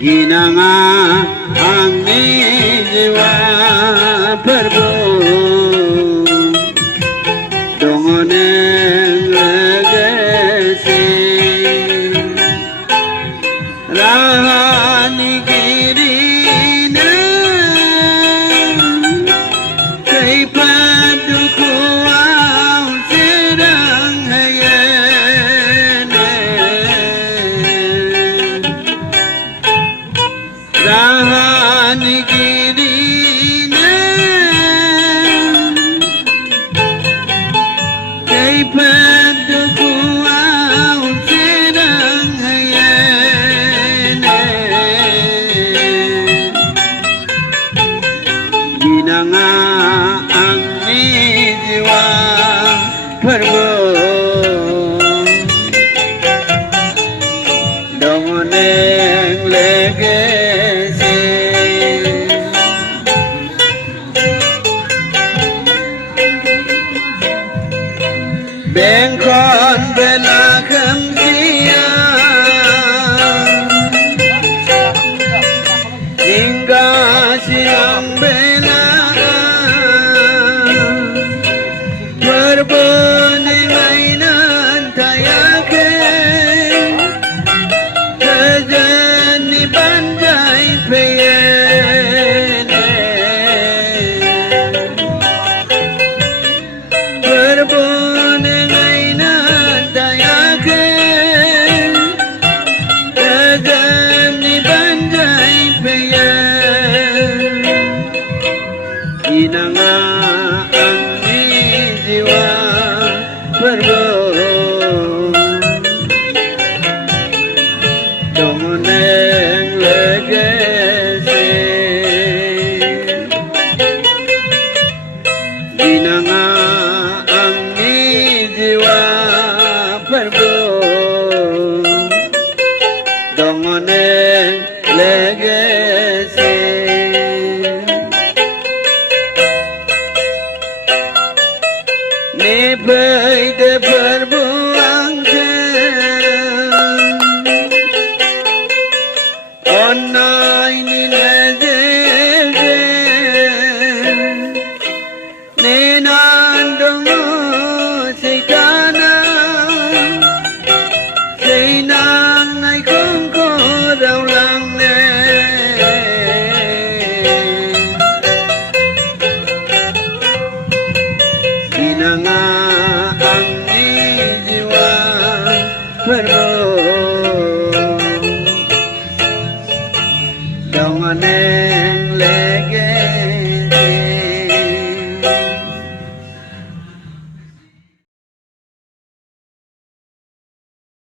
ginanga angni jiwa perbu dongone legesi rahani girina kai paduku au serang hayane rahani girina kai paduku au serang hayane ginanga angni jiwa perbu dongoneng legesi bengkon belakang siang hingga siang bela berbunyi mainan tayakan sejani banjai peyene berbunyi mainan tayakan sejani banjai peyene inanga angni jiwa perbu dongoneng legesi ginanga angni jiwa perbu dongoneng legesi nipai de perbuangkan onai ni